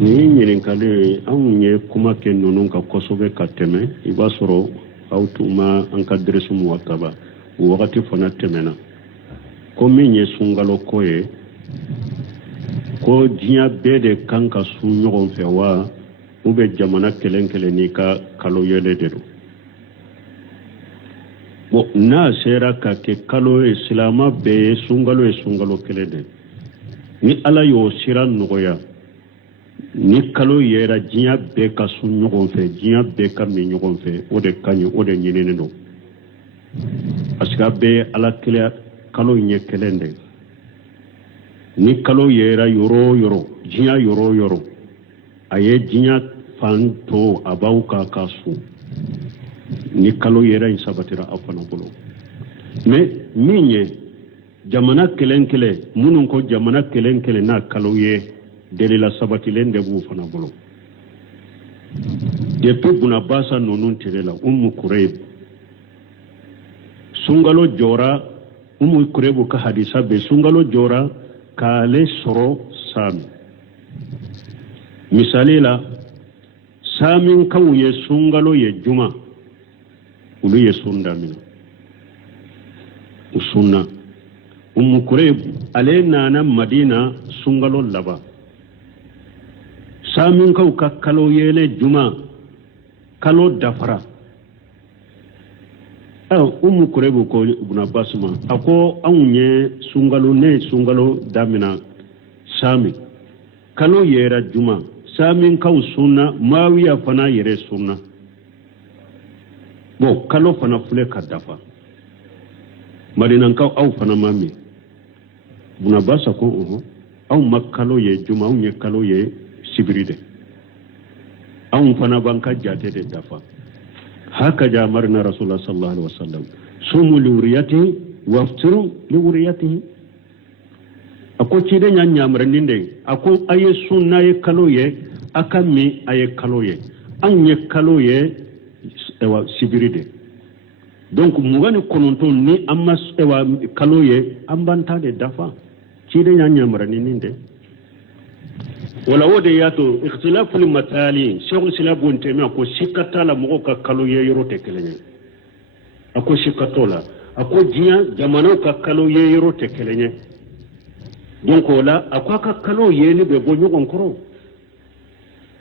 ni ɲininkali anw ye kuma kɛ ninnu ka kosɛbɛ ka tɛmɛ I b'a sɔrɔ aw tun ma an ka dɛrɛsu muwataba o wagati fana tɛmɛna ko min ye sunkalo ko ye ko diɲɛ bɛɛ de kan ka sun ɲɔgɔn fɛ wa ou bien jamana kelen kelen n'i ka kalo yɛlɛ de don bon n'a sera ka kɛ kalo ye silama bɛɛ ye sunkalo kelen de ni ala y'o sira nɔgɔya ni kalo yɛra diɲɛ bɛɛ ka sun ɲɔgɔn fɛ diɲɛ bɛɛ ka min ɲɔgɔn fɛ o de ka ɲi o de ɲinini don parce que a bɛɛ ala kelen kalo ɲɛ kelen de ni kalo yɛra yɔrɔ o yɔrɔ diɲɛ yɔrɔ o yɔrɔ a ye diɲɛ fan to a b'aw ka sun ni kalo yɛra in sabatira aw fana bolo mais min ye jamana kelen kelen minnu ko jamana kelen kelen n'a kalo ye delila sabatilen de b'u fana bolo depuis Bunabasa ninnu tile la Kureyb sunkalo jɔra Kureyb ka hadisa bɛ sunkalo jɔra k'ale sɔrɔ Sami misali la Saminkaw ye sunkalo ye juma olu ye sun daminɛ u sunna Kureyb ale nana Madina sunkalo laban Saminkaw ka kalo yele juma kalo dafara Kureyb ko Bunabas ma ako anw ye sunkalo damina Sami kalo yera juma Saminkaw sunna Mawiya fana yɛrɛ sunna bon kalo fana filɛ ka dafa Madinankaw aw fana ma min Bunabas ko aw ma kalo ye juma aw ye kalo ye sibiri de anw fana b'an ka jate de dafa hakaja amarna rasulullah sallallahu alaihi wasallam sumu liwriyatihi waftiru liwriyatihi ako ciden nya nyamranin de ako aye sunna ye kalo ye aka mi aye kalo ye an ye kalo ye ewa sibiri de donc mugani kononton ni amma ewa kalo ye an banta de dafa ciden nya nyamranin de wala wode yato ikhtilafu al-matali shaykhul islam ibn taymiyyah ko shikata la mo ka kalo ye yoro te kelenya ako shikatola ako jiya jamano ka kalo ye yoro te kelenya donc wala ako ka kalo ye ni be bo nyogon koro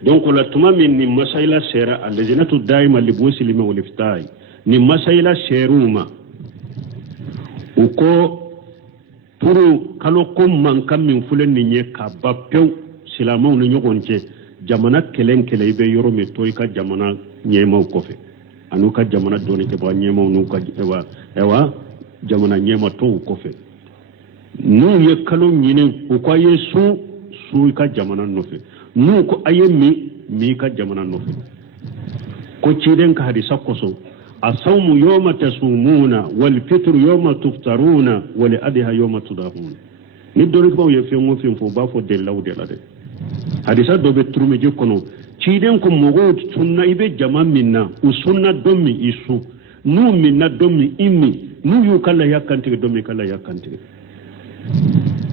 donc la tuma min ni masaila sera al-lajnatu daima li busilimi wal iftai ni masaila sheruma uko puru kalo ko man kam min fulen ni nye ka bapew silamaw ni ɲɔgɔn cɛ jamana kelen kelen bɛ yɔrɔ min to I ka jamana ɲɛmaw kɔfɛ anu ka jamana dɔɔni kɛbaga ɲɛmaw n'u ka ewa jamana ɲɛma tɔw kɔfɛ n'u ye kalo ɲini u ko a ye su I ka jamana nɔfɛ n'u ko a ye mi I ka jamana nɔfɛ ko ciden ka hadisa kɔsɔn asawmu yawma tasumuna wal fitru yawma tuftaruna wal adha yawma tudahun ni dɔɔni kɛbaw ye fɛn o fɛn fɔ u b'a fɔ delilaw de la dɛ hadisa dɔ bɛ turumiji kɔnɔ ciden ko mɔgɔw sunna I bɛ jama min na u sunna dɔ min I su n'u minna dɔ min I min n'u y'u ka lahiya kantigɛ dɔ min I ka lahiya kantigɛ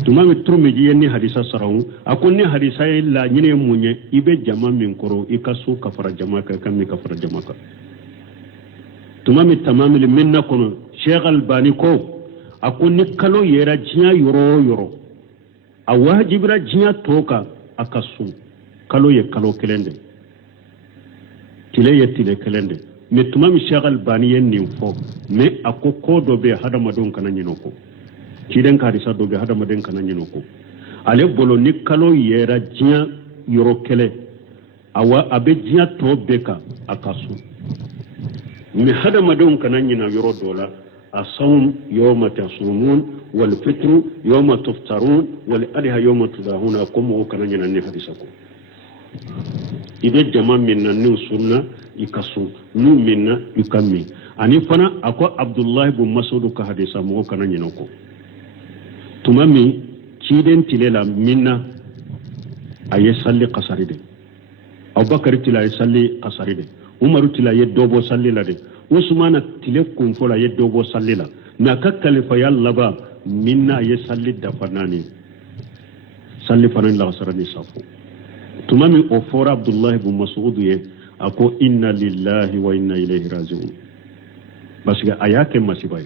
tuma min turumiji ye ni hadisa saraw a ko ni hadisa ye laɲini ye mun ye I bɛ jama min kɔrɔ I ka so ka fara jama kan I ka min ka fara jama kan tuma min tamamili minna kɔnɔ Sheikh Albani ko a ko ni kalo yɛra diɲɛ yɔrɔ o yɔrɔ a wajibira diɲɛ tɔ kan a ka sun kalo ye kalo kelen de tile ye tile kelen de mais tuma min Sheikh Albani ye nin fɔ mais a ko dɔ bɛ hadamadenw kana ɲinɛ o kɔ ciden ka hadisa dɔ bɛ hadamaden kana ɲinɛ o kɔ ale bolo ni kalo yɛra diɲɛ yɔrɔ kelen a bɛ diɲɛ tɔ bɛɛ kan a ka sun mais hadamadenw kana ɲinɛ yɔrɔ dɔ la الصوم يوم تصومون والفطر يوم تفطرون والأضحى يوم تضحون أقوم وكان ينني حديثكم إذا جمع منا نوصلنا يكسو نو منا يكمل أني فنا أكو عبد الله بن مسعود كحديثا مو كان ينكو تمامي كيدن تللا منا أيسالي قصريدي أبو بكر تلا يسالي قصريدي عمر تلا يدوبو سالي لدي Usmana tile kun fola ye dogo sallila na ka kalifa ya laba minna ye salli da fanani salli fanan la sarani safo tumami o fora Abdullah ibn Mas'ud ye ako inna lillahi wa inna ilayhi raji'un parce que ayake masibay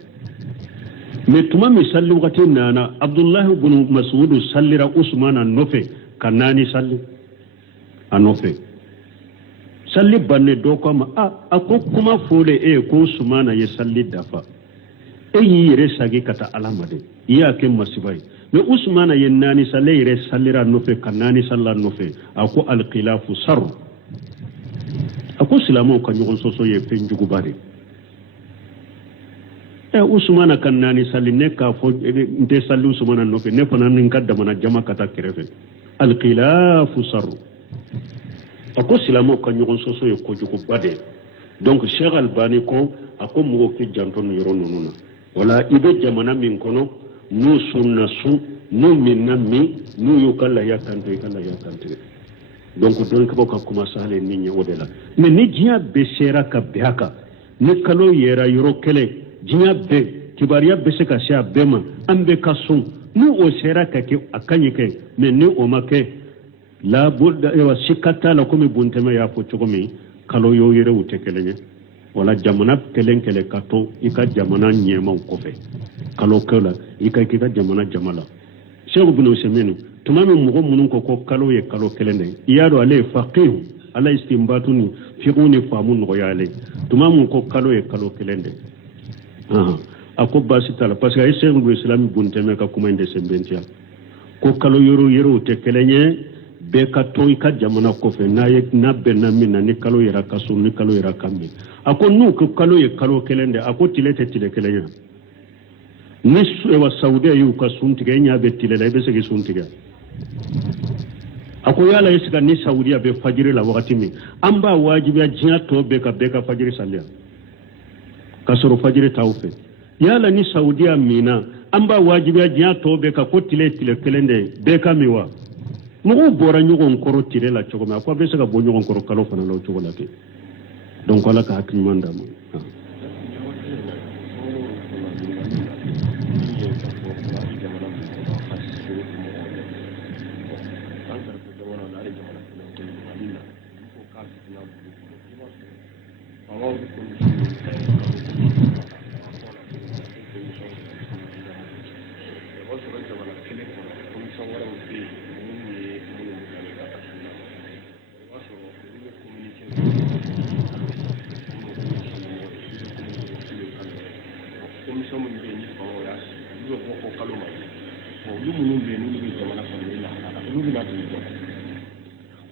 mais tumami salli wakati nana Abdullah ibn Mas'ud sallira Usman anofe kanani salli anofe salli banne do ko ma ako kuma fole ko Usman ye salli dafa yire sagi kata alamade iyake masibay mais Usman ye nani salli yire sallira nofe kanani salla nofe ako alqilafu sar ako silamo ka ñogon soso ye fen jugu bari Usman kanani salli ne ka fo nte salli Usman nofe ne fana nin kadda mana jama kata kerefe alqilafu sar ako silamo ka ñogon soso ye ko jugu bade donc Cheikh Albani ko ako mugo ke janton yoro nonuna wala ibe jamana min kono nu sunna su nu minna mi nu yukalla yakante donc don ko ka kuma sale ni nyi wodela mais ni jiya be sera ka beaka ni kalo yera yoro kele jiya be kibariya be se ka sha bema ambe ka sun nu o sera ka ke akanyi ke mais ni o make la budda e wa sikata la komi buntema ya fo chogomi kalo yo yere utekelenye wala jamana kelen kato ika jamana nyema kofe kalo kala ika jamana jamala Cheikh Ibn Usaymin tumami mugo munun ko kalo ye kalo kelende iyado ale faqih ala istinbatuni fiquni famun no yale tumamu ko kalo ye kalo kelende ako basi tala parce que Cheikh Ibn Islam bunteme ka kuma inde sembentia ko kalo yoro te kelenye be ka to ika jamana kofe na ye na benna minna ni kalo yera kasu ni kalo yera kambi ako nu ko kalo ye kalo kelende ako tilete tile kelenya ni wa saudiya yu ka suntiga nya be tilela be segi suntiga ako yala yesiga ni saudiya be fajiri la wakati mi amba wajibi ajia to be ka fajiri salia kasoro fajiri tawfe yala ni saudiya mina amba wajibi ajia to be ka ko tile kelende be ka miwa mugo bora nyugo nkoro tilela chogoma ko be sega bo nyugo nkoro kalo fana lo chogola ke donc wala ka hakki mandam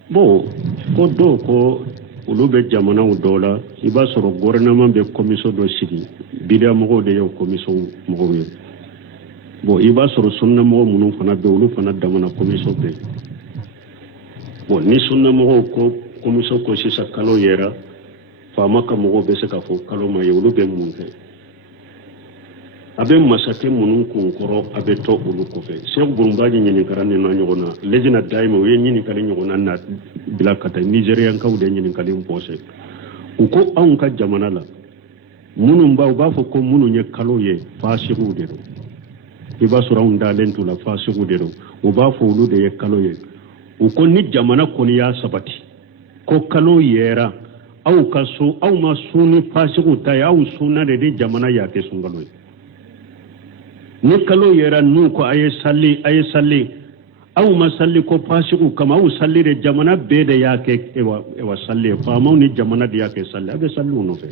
bon ko do ko ulube jamana udola iba soro gouvernement be commission do sigi bidia mo de yo commission mo we bon iba soro sunna mo munun fana be ulu fana damana commission be bon ni sunna mo ko commission ko sisa kalo yera fama ka mo be se ka fo kalo ma yo ulu be mun fe abe masake munun kun koro abe to ulu ko fe Cheikh Burumbaji nyini karane na nyogona lejina daima we nyini kali nyogona na bila kata Nigerian ka ude nyini kali mpose uko an ka jamana la munun ba fo ko munun ye kalo ye fasiru de do iba sura unda lentu la fasiru de do o ba fo ulu de ye kalo ye uko ni jamana ko ni ya sabati ko kalo yera au kaso au masuni fasiru tay au suna de jamana ya ke sungalo ni kalo yera nu ko aye salli aw ma salli ko fasiku kama aw salli de jamana be de yake ewa salli fa maw ni jamana de yake salli abe salli no fe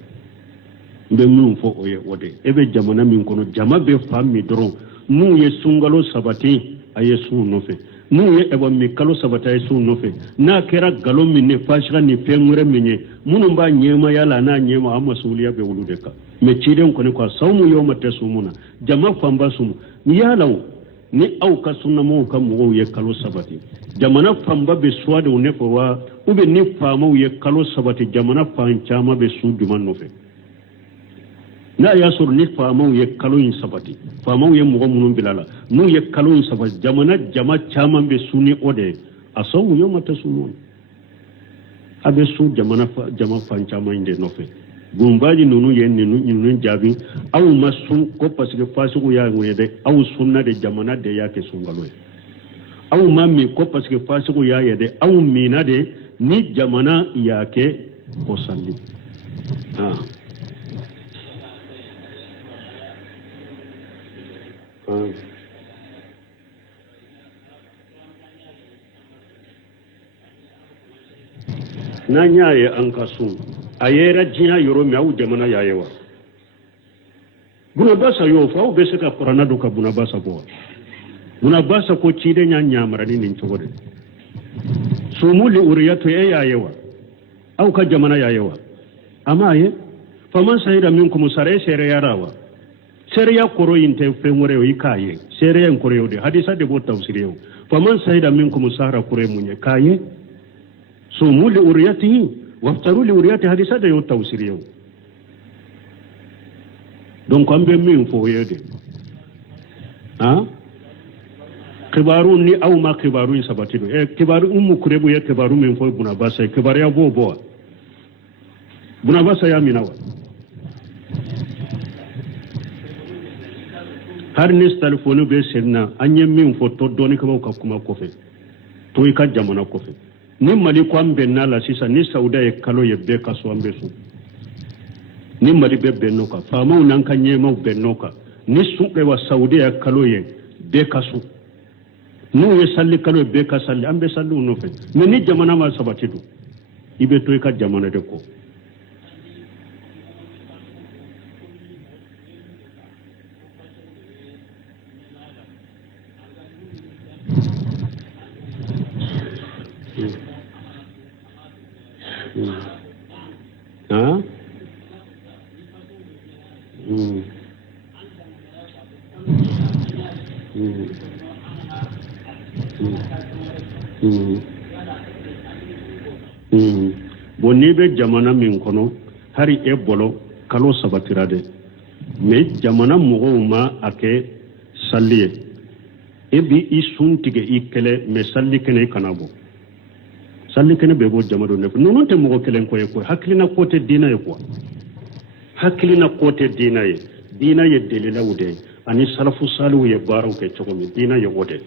be mun fo oye wode ebe jamana min kono jama be fammi doron nu ye sungalo sabati aye su no fe nu ye eba mi kalo sabata aye su no fe na kera galo min ne fasika ni fengure minye munun ba nyema yala na nyema amma suliya be wulude ka me ciden ko ne ko sawmu yawma tasumuna jama famba sum ni yalaw ni aw ka sunna mo kam mo ye kalo sabati jamana famba be swade ne fo wa ube ni famo ye kalo sabati jamana fan chama be su duman no fe na ya sur ni famo ye kalo in sabati famo ye mo munun bilala nu ye kalo in sabati jamana jama chama be suni ode asawu yawma tasumuna abe su jama fan chama inde no fe Burumbaji nunu ye nunu jabi aw masu ko parce que fasiku ya ngwede aw sunna de jamana de yake sungalo aw ma mi ko parce que fasiku ya yede aw mina de ni jamana yake ko salli na ñaaye an ka sun a yera jiya yoro mi aw jamana yayewa buna basa yo fa aw be se ka qur'ana do ka buna basa bo buna basa ko ciide nya ñamarani nin cogode sumuli uriyatu e yayewa aw ka jamana yayewa ama ye faman sayida minkum sare sere yarawa sere ya koro inte femore o ikaye sere en koro de hadisa de bo tafsiriyo faman sayida minkum sahara kore munye kaye صوموا لأوريته وافتروا لأوريته هذه سادة يو توسيريو دونك أم بمين فويدي كبارون ني أو ما كبارون سباتيدو كبارون أم كريبو يا كبارون من فوي بنا باسا كبار يا بو بوا بنا باسا يا ميناوا har nis telefonu be senna anye min fo to doni ko ka kuma kofe to ka jamana kofe ni mali ko ambe nala sisa ni sauda e kalo ye be ka so ambe su ni mali be benno ka fama unan kan nyema benno ka ni su be wa saudi e kalo ye be ka su no ye salli kalo be ka salli ambe sallu no fe mais ni jamana ma sabatidu ibe to ka jamana de ko bon ni be jamana min kono hari e bolo kalo sabatira de mais jamana mogo ma ake salliye e bi i suntige i kele mais salli kene kanabo salli kene be bo jamado ne non te mogo kelen ko e ko haklina kote dina e ko haklina kote dina ye delila wude ani salafu salu ye baro ke chogomi dina ye wode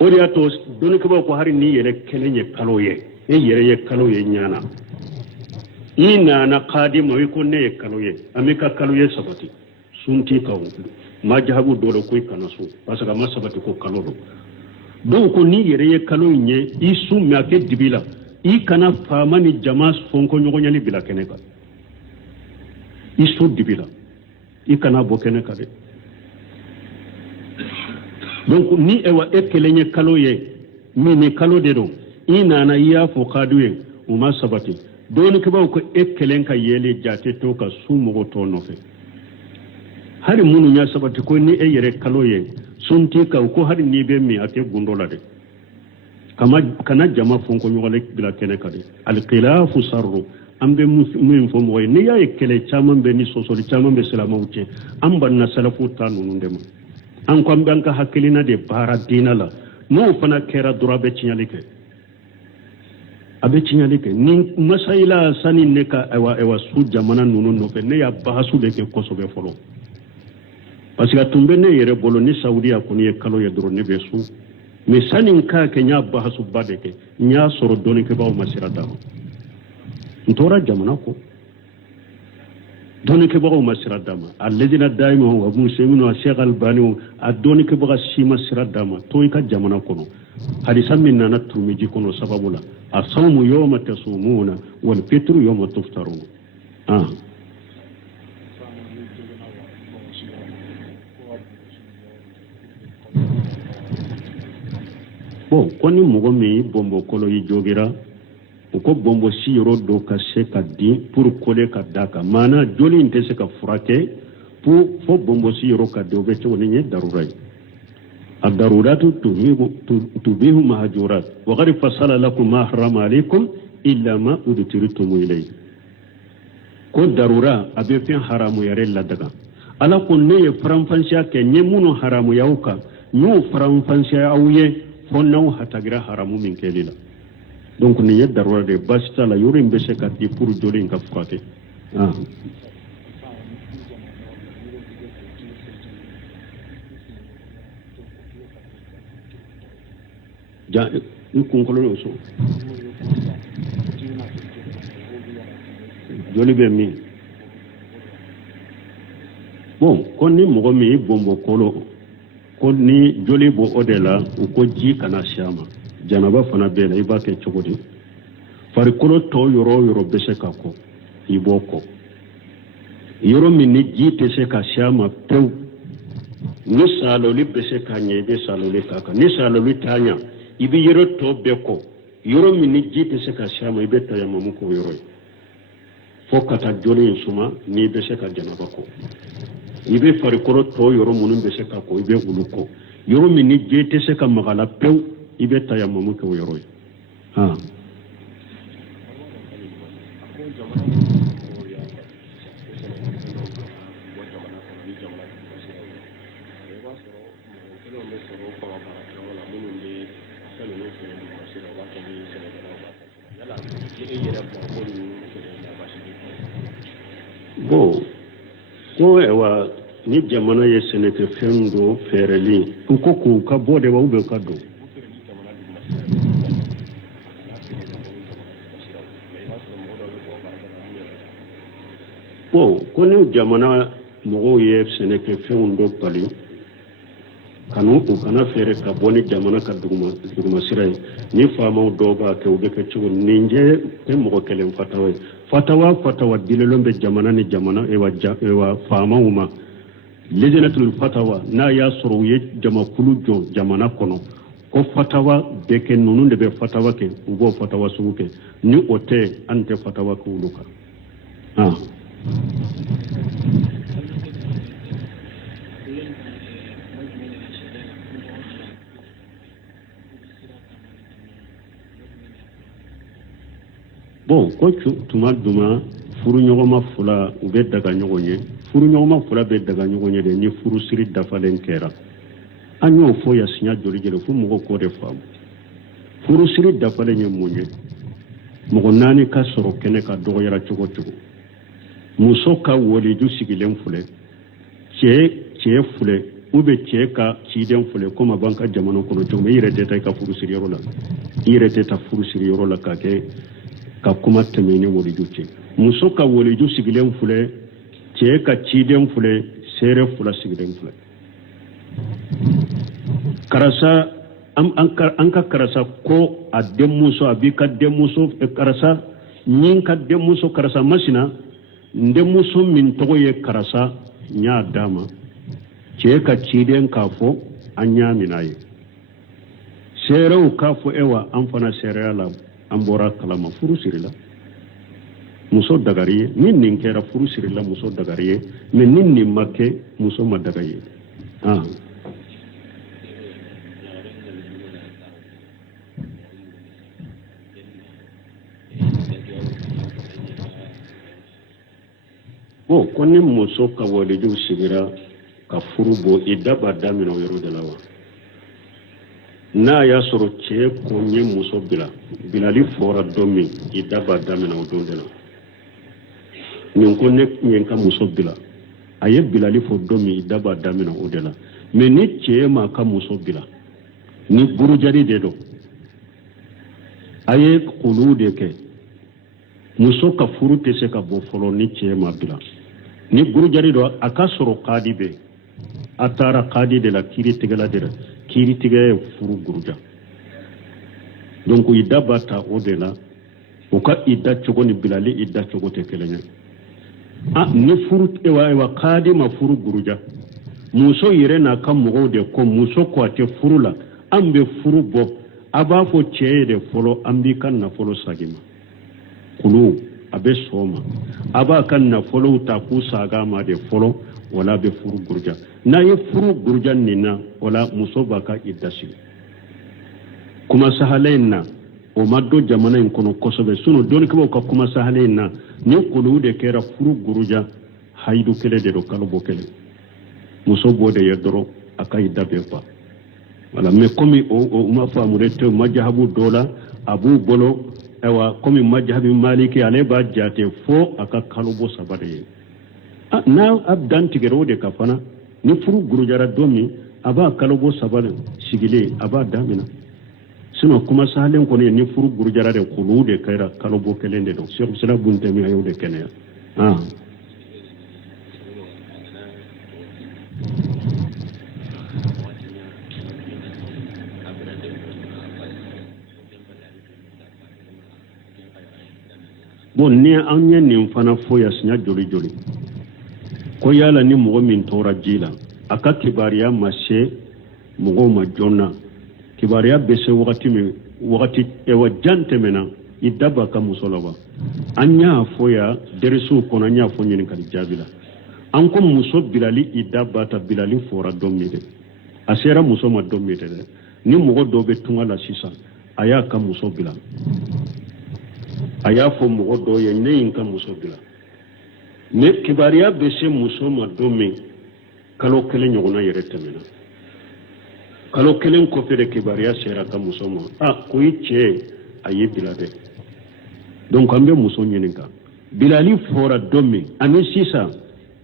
ori ato doni ko ko hari ni yele kelenye kalo ye e yere ye kalo ye nyana ina na qadimo ko ne kalo ye amika kalo ye sabati sunti ka ma jahabu dole ko kana su parce que ma sabati ko kalo do donc ni yere ye kalo nye isu me ake dibila I kana fama ni jama fonko nyogonya ni bila kene ka isu dibila I kana bo kene ka de donc ni ewa ekelenye kalo ye mini kalo de do ina na iya fo kaduye uma sabati doni ke ba ko ekelen ka yele jate to ka sumo to no fe hari munu nya sabati ko ni e yere kalo ye sunti ka ko hari ni be mi ate gundola de kama kana jama fonko nyogale bila kene ka de al khilafu sarru ambe mu fo mo ni ya ekele chama be ni sosoli chama be selama uche amba na salafu tanu ndema an ko ambe ka hakilina de bara dinala no fana kera durabe chinyalike abe chinyalike ni masaila sani neka ewa su jamana nunu no fe ne ya bahasu de ke kosobe folo parce que tumbe ne yere bolo ni saudiya ko ni kalo ya dro ne be su mais sani ka ke nya bahasu badeke nya soro doni ke bawo masirata ntora jamana ko doni ke bawo masirata ma alladina daima wa musliminu wa sheikh albani adoni ke bawo shima sirata ma to ka jamana ko no hadisa minna na tumiji ko no sababula asawmu yawma tasumuna wal fitru yawma tuftarun bon koni mogo mi bombo kolo yi jogira ko bombo si yoro do ka se ka di pour coller ka daka mana joli inte se ka frake pour fo bombo si yoro ka do be to ni darurai ad-daruratu tubihu mahjurat wa qad fasala lakum ma harrama alaykum illa ma udtirtum ilayhi ko darura abe fin haramu yare ladaga ala ko ne faranfansiya ke nyemuno haramu yauka nyu faranfansiya awye fonnaw hatagira haramu min kelila donc ni yeddarwa de basta la yorin be se kati pour jolin ka frate ja kun kolo so joli be mi bon kon ni mogo mi bombo kolo kon ni joli bo odela ko ji kana shama janaba fana be la ibake chogodi fari kolo to yoro bese kako iboko yoro min ni ji te se ka shama pew ni saloli bese ka nyebe saloli kaka ni saloli tanya ibi yoro to beko yoro min ni ji te se ka shama ibe tayama muko yoro fokata joli suma ni bese ka janaba ko ibe fari kolo to yoro munun bese ka ko ibe uluko yoro min ni ji te se ka magala pew ibe tayama muko yoro ha ko ewa ni jamana ye seneke fendo fereli ko ko ka bode wa ube ka do ko ni jamana mogo ye seneke fendo pali kanu ko kana fere ka boni jamana ka duguma sirai ni fama do ba ke ube ke chugo ninje te mogo kelen fatawa dilelombe jamana ni jamana ewa fama uma lejenatul fatawa na ya soro ye jama kulu jo jamana kono ko fatawa beke nunu de be fatawa ke ubo fatawa suke ni ote ante fatawa ko luka bon ko tuma duma furu nyogoma fula ube daga nyogonye furu nyogoma fula be daga nyogonye de ni furu siri dafalen kera anyo fo ya sinya jori jere fu mugo ko de fam furu siri dafalen nye munye mugo nani ka soro kene ka dogo yara chugo muso ka woli ju sigilen fule che fule ube che ka chiden fule koma banka jamano kono chugo ire teta ka furu siri yoro la ire teta furu siri yoro la ka ke ka kuma temene woli juche muso ka woli ju sigilen fule che ka chiden fule sere fula sigilen fule karasa an ka karasa ko a demuso abi ka demuso karasa nyin ka demuso karasa masina ndemuso min togo ye karasa nya dama che ka chiden ka fo anya minaye sere u ka fo ewa an fana sere ala ambora kalama furu sirila muso dagariye min nin kera furu sirila muso dagariye men nin ni make muso madagaye koni muso ka walidu sigira ka furu bo idaba damino yoro de lawa na ya soro che ko nye muso bilali fora domi idaba damina o don de la nyon ko nek nyen ka muso bila aye bilali fo domi idaba damina o de la me ni che ma ka muso bila ni guru jari de do aye kulu de ke muso ka furu te se ka bo folo ni che ma bila ni guru jari do aka soro qadi be atara qadi de la kiri tigala de la kiri tigaya furu guruja donc idaba ta o de la o ka idda chogo ni bilali idda chogo te kelenya ni furu ewa qadi ma furu guruja muso yire na kam mogo de ko muso ko ate furu la ambe furu bo aba fo cheye de folo ambi kan na folo sagima kulu abe soma aba kan na folo ta ku saga ma de folo wala be furu gurja na ye furu gurja nina wala muso baka idasi kuma sahalaina o maddo jamana en kono kosobe suno don ko ko kuma sahalaina ni kulu de kera furu gurja haydu kele de do kalo bokele muso bode yedoro akai dabe pa wala me komi o ma famure te majhabu dola abu bolo ewa komi majhabi maliki ale ba jate fo aka kalubo sabade na abdan tigero de kafana ni furu gurujara domi aba kalubo sabade sigile aba damina sinon kuma sahalen ko ni furu burjara de kulu de kaira kalobo kelende do Cheikh Sala bunte mi ayo de kenya bon ni anya ni fana foya sinya joli joli ko yala ni mo min tora jila aka kibariya mashe mo ma jonna kibariya bese wakati ewa jante mena idaba ka musoloba anya foya deresu kono anya fonyi ni kali jabila anko muso bilali idaba ta bilali fora domide asera muso ma domide ni mo do be tunga la sisa aya ka muso bila aya fo mo do ye ne ka muso bila ne kibariya bese muso ma domi kalo kele nyogona yere temena kalo kelen ko fere kibariya sera ka muso ma ko iche ayi bilade donc ambe muso nyininka bilali fora domi ani sisa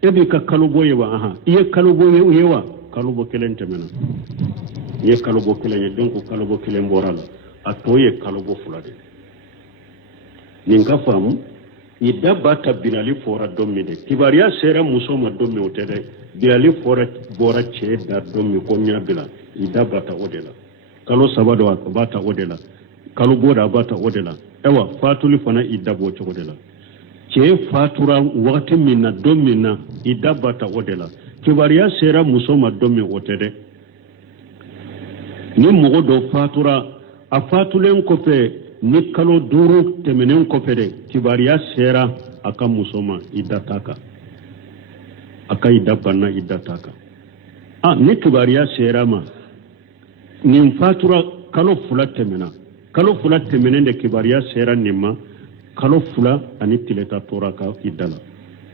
ebe ka kalo boye wa iye kalo boye yewa kalo bo kelen temena ye kalo bo kelen donc kalo bo kelen borala atoye kalo bo fulade ninka famu idaba ta bilali fora domi de kibariya sera muso ma domi otede bilali fora bora che da domi ko nya bila idaba ta odela kalo sabado bata odela kalo boda bata odela ewa fatuli fana idabo to odela che fatura wakati minna domi na idaba ta odela kibariya sera muso ma domi otede ni mogo do fatura a fatulen ko fe ni kalo duru temenen ko fere kibariya sera aka musoma idataka aka idabana idataka ni kibariya sera ma ni fatura kalo fula temenen de kibariya sera nima kalo fula ani tileta toraka idala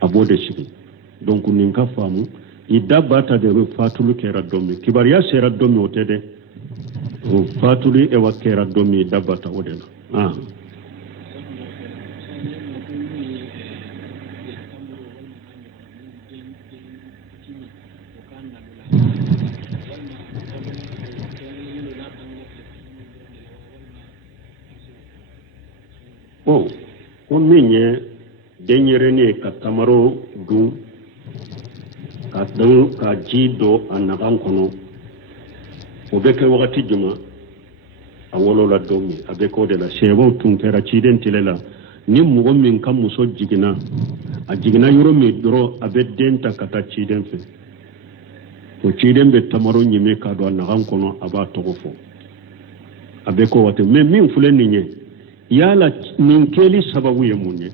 abode sigi donc ninka famu idabata de fatulu kera domi kibariya sera domi otede fatuli ewa kera domi dabata odela ko minye denyere ne ka tamaro du ka dan ka jido anaban kono obeke wakati juma awolo la domi abeko de la shebo tunkera chiden tilela ni mugo min kam muso jigina a jigina yoro mi dro abedden ta kata chiden fe ko chiden be tamaro nyime ka do na kan kono aba togofo abeko wate min fulen ninye yala min keli sababu ye munye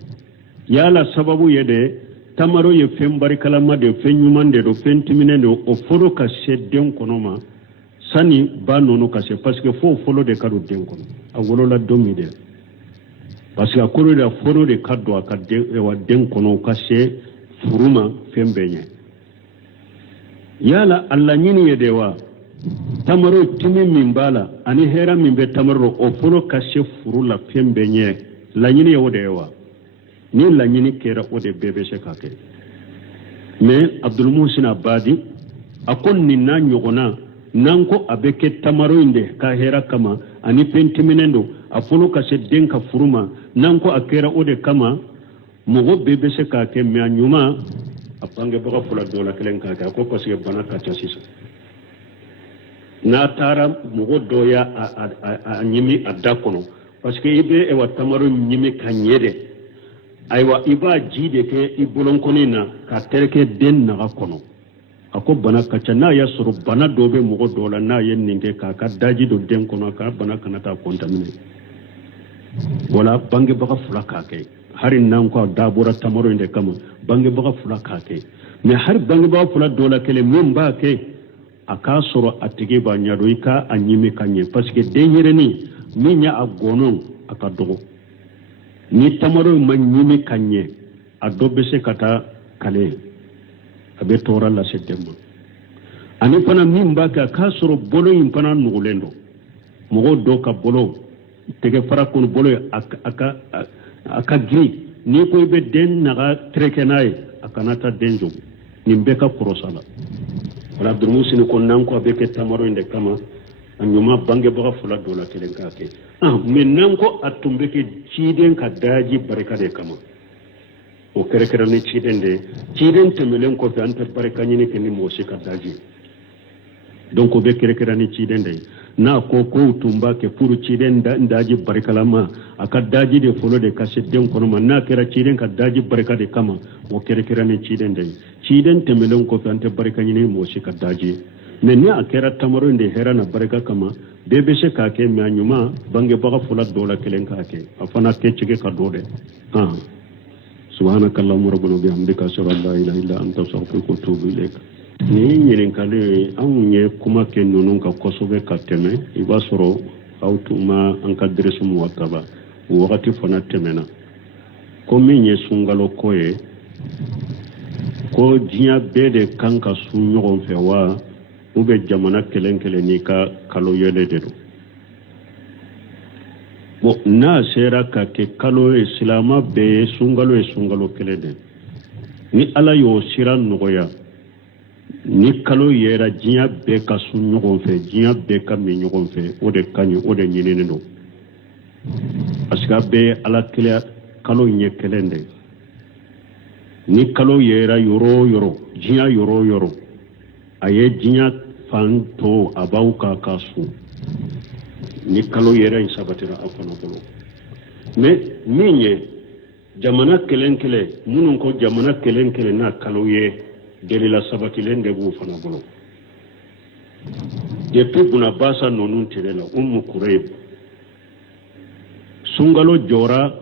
yala sababu ye de tamaro ye fembari kalama de fenyumande do fentimine do o foro ka sedden kono ma sani ba nono kase parce que folo de kado den kono a wolo la domi de parce que akoro da folo de kado akade wa den kono kase furuma fembenye yala alla nyini yedewa tamaro timi mimbala ani hera mimbe tamaro o folo kase furula fembenye la nyini yedewa ni la nyini kera ode bebe shekake mais Abdul Muhsin Abadi akon ni na nyogona nanko abeke tamaro inde ka hera kama ani pentiminendo afolo ka se denka furuma nanko akera ode kama mogo bebe se ka ke me anyuma apange baka fula dola kelen ka ko parce que bana ka sisa na tara mogo doya a nyimi adakono parce que ibe e wa tamaro nyimi ka nyede aywa iba jide ke ibulonkonina ka tereke den na kono ako bana kacha na ya suru bana dobe mogo dola na yen ninge ka daji do den kono ka bana kana ta contaminer wala bange baka fula ka ke hari nan ko dabura tamaro inde kama bange baka fula ka ke me har bange baka fula dola kele min ba ke aka suru atige ba nyado ika anyime kanye parce que denyere ni minya agono aka dogo ni tamaro manyime kanye adobe se kata kale abe tora la sedemba ani fana min ba ka soro bolo in fana nugulendo mogo do ka bolo tege fara kon bolo aka gri ni ko be den naga trekenai akanata denjo ni beka prosala wala Abdul Musin ko nan ko abe ke tamaro inde kama anyuma bange baga fula dola kelen ka ke maintenant ko atumbe ke ciden ka daji barka de kama o kere kere ni ciden temelen ko be ante barka ni ke ni mosi ka daji donc o be kere kere ni ciden de na ko tumba ke puru ciden daji barka lama aka daji de folo de ka sedden kono ma na kera ciden ka daji barka de kama o kere kere ni ciden temelen ko be ante barka ni mosi ka daji mais ni a kɛra tamaro de hɛrɛ na barika kama bɛɛ bɛ se k'a kɛ mais a ɲuman bangebaga fula dɔ la kelen k'a kɛ a fana kɛ cɛkɛ ka dɔ dɛ subhanakallahumma rabbana bihamdika ashhadu an la ilaha illa anta astaghfiruka wa atubu ilayk ni ɲininkali anw ye kuma kɛ ninnu kan kosɛbɛ ka tɛmɛ i b'a sɔrɔ aw tun ma an ka dɛrɛsu muwataba o wagati fana tɛmɛna ko min ye sunkalo ko ye ko diɲɛ bɛɛ de kan ka sun ɲɔgɔn fɛ wa ou bien jamana kelen n'i ka kalo yele de don bon n'a sera ka kɛ kalo ye silama bɛɛ ye sunkalo kelen de ni ala y'o sira nɔgɔya ni kalo yera diɲɛ bɛɛ ka sun ɲɔgɔn fɛ diɲɛ bɛɛ ka min ɲɔgɔn fɛ o de ka ɲi o de ɲininen don parce que a bɛɛ ye ala kelen kalo ɲɛ kelen de ni kalo yera yɔrɔ o yɔrɔ diɲɛ yɔrɔ o yɔrɔ a ye diɲɛ fan to a b'aw ka sun ni kalo yɛrɛ in sabatira aw fana bolo mais min ye jamana kelen minnu ko jamana kelen n'a kalo ye delila sabatilen de b'u fana bolo depuis Bunabasa ninnu tile la Kureyb sunkalo jɔra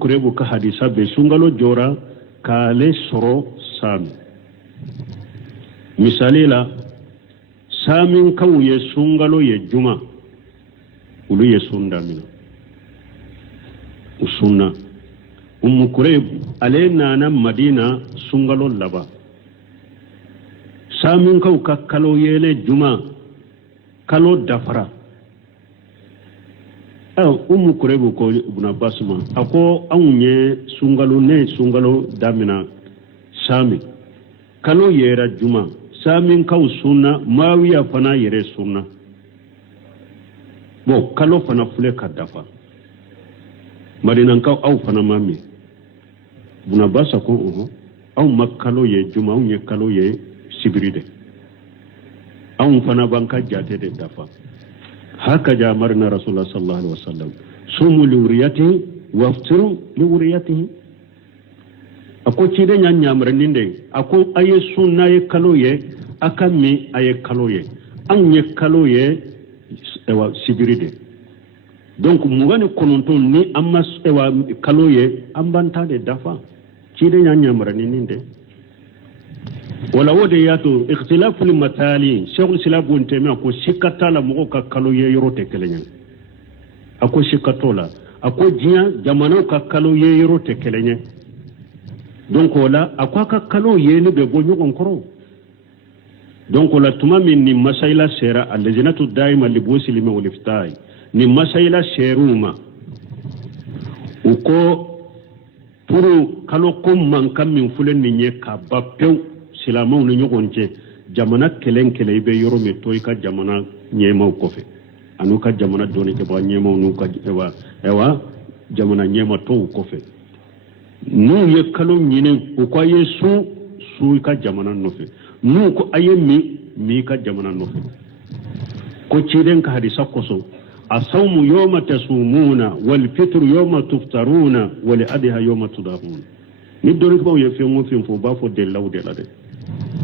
Kureyb ka hadisa bɛ sunkalo jɔra k'ale sɔrɔ Sami misali la Samin kaw ye sunkalo ye juma olu ye sun damina u sunna Kureyb ale nana Madina sunkalo laban Samin kaw ka kalo yele juma kalo dafara Kureyb ko Ibn Abbas ma ako anw ye sunkalo damina Sami kalo yera juma Samin kaw sunna Mawiya fana yɛrɛ sunna bon kalo fana filɛ ka dafa Madinankaw aw fana ma min Ibn Abbas ko aw ma kalo ye juma aw ye kalo ye sibiri de aw fana b'an ka jate de dafa hakaja amarna Rasulullah sallallahu alaihi wasallam sumu liwriyatihi waftiru liwriyatihi ako ciden ya nyamranin de ako aye sunna ye kalo ye aka mi aye kalo ye an ye kalo ye ewa sibiri de donc mugani kononton ni amma ewa kalo ye an banta de dafa ciden ya nyamranin de wala wode yato ikhtilafu limatali shaykhul islam ibn taymiyyah ko shikata la mugo ka kalo ye yoro te kelenya ako shikatola ako jiya jamano ka kalo ye yoro te kelenya donc wala akwa ka kalo ye ni be go nyogon koro donc wala tuma min ni masaila sera allajnatu daima li busilimi wal iftai ni masaila seruma uko puru kalo ko man kam min fulen ni nye ka bapew silamaw ni nyogon je jamana kelen be yoro me toy ka jamana nyemaw kofe anu ka jamana doni ke ba nyemaw nu ka ewa jamana nyema to kofe nu ye kalo nyine o ko yesu ka jamana nofe nu ko aye mi ka jamana nofe ko ciden ka hadisa koso asawmu yawma tasumuna wal fitru yawma tuftaruna wal adha yawma tudahun ni doni ko ye fo ba fo de lawde la de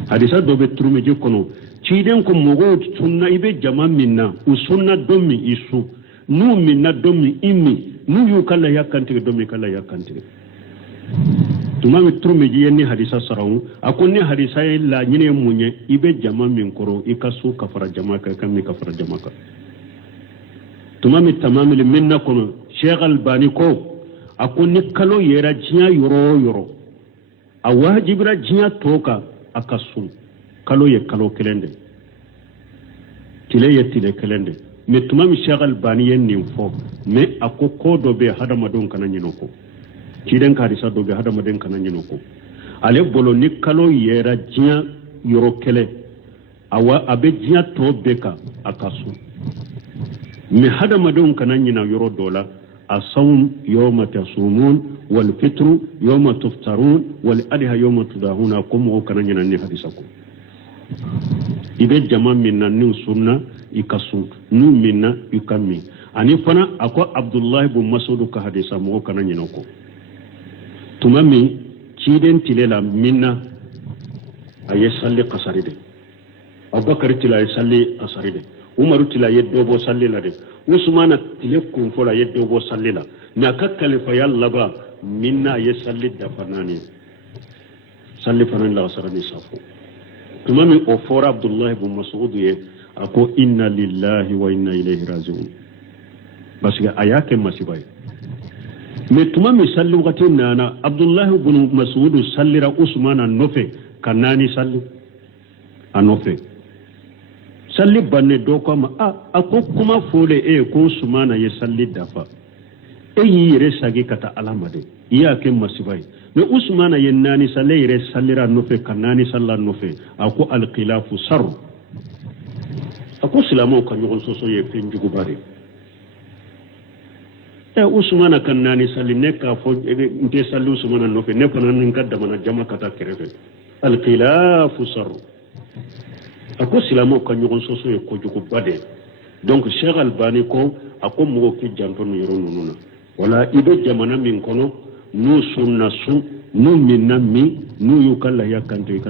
hadisa do be trume je kono ciden ko mogo sunna ibe jama minna usunna domi isu nu minna domi imi nu yu kala yakante domi kala yakante tumami trume je ni hadisa sarawu akonni hadisa la nyine munye ibe jama min koro ikasu kafara jama ka kammi kafara jama ka tumami tamamil minna kono Sheikh Albani ko akonni kalo yera jiya yoro a wajibra jiya toka akasun kalo ye kalo kelende tile kelende me tumami Sheikh Albani yen nimfo me akoko do be hadamadon kana nyinoko ciden ka hadisa do be hadamaden kana nyinoko ale bolo ni kalo yera jiya yoro kele awa abe jiya to beka akasun mais hadamadun kana nyina yoro dola asawm yawma tasumun wal fitru yawma tuftarun wal adha yawma tudahuna kum o kana nyina ni hadisa ko ibe jama minna ni sunna ikasu nu minna ikami ani fana ako abdullah ibn mas'ud ka hadisa mo kana nyina ko tumami ciden tilela minna aye salli qasaride abubakar tila aye salli asaride umaru tila yeddo bo salli la de usmana tile kun fola yeddo bo salli la na ka khalifa yalla ba minna aye salli da fanani salli fanan la asarani safo tumami o fora abdullah ibn mas'ud ye ako inna lillahi wa inna ilayhi raji'un parce que ayake masibay mais tumami salli wakati nana abdullah ibn mas'ud sallira usmana nofe kanani salli anofe salli banne do ko ma ako kuma fole ko usmana ye salli dafa yi yere sagi kata alamade iyake masibay mais usmana ye nani salli yere sallira nofe kanani salla nofe ako alqilafu sar ako silamo kan yogon soso ye finjugu bare usmana kan nani salli ne ka fo nte salli usmana nofe ne kono nan kadda mana jama kata kerefe alqilafu sar ako silamo kan yogon soso ye ko jugu bade donc cheikh albani ko ako mo ki janto no yoro nununa wala ido jamana min kono nu sunna su nu minna mi nu yukalla yakante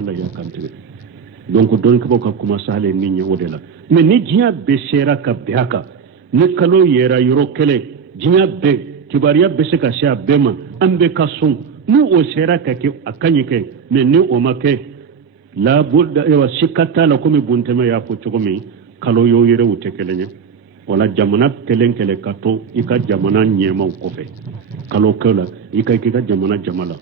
donc don ko ka kuma sale ni nyi wodela mais ni jiya be sera ka beaka ni kalo yera yoro kele jiya be kibariya be se ka sha bema ambe ka sun nu o sera ka ke akanyi ke mais ni o make la budda e wa sikata la komi buntema ya fo chokomi kalo yo yere utekelenya wala jamana kele kato ika jamana nyema ukofe kalo kala ika jamana jamala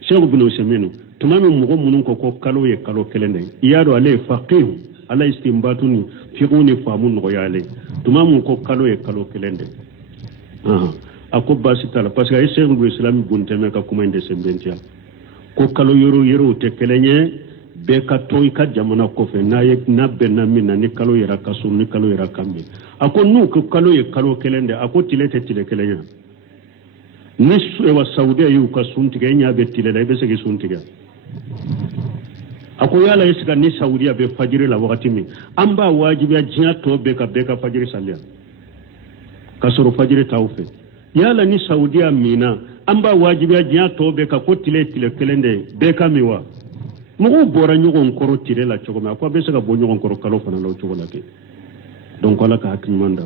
sheikh ibn usaymin tumami mugo munun ko kalo ye kalo kelende iyado ale faqih ala istinbatuni fiquni famun go yale tumamu ko kalo ye kalo kelende ako basitala parce que sheikh ibn islam bunteme ka kuma inde sembentia ko kalo yoro tekelenye be ka to ika jamana kofe na ye na benna minna ni kalo yera kasu ni kalo yera kambe ako nu ko kalo ye kalo kelende ako tilete tile kelenya ni wa saudiya yu ka suntiga nya be tilela be segi suntiga ako yala yesika ni saudiya be fajiri la wakati mi amba wajibi ajia to be ka fajiri salia kasoro fajiri tawfe yala ni saudiya mina amba wajibi ajia to be ka ko tile kelende be ka miwa mugo bora nyugo nkoro tilela chogoma ko be sega bo nyugo nkoro kalo fana lo chogola ke donc ala ka hakimanda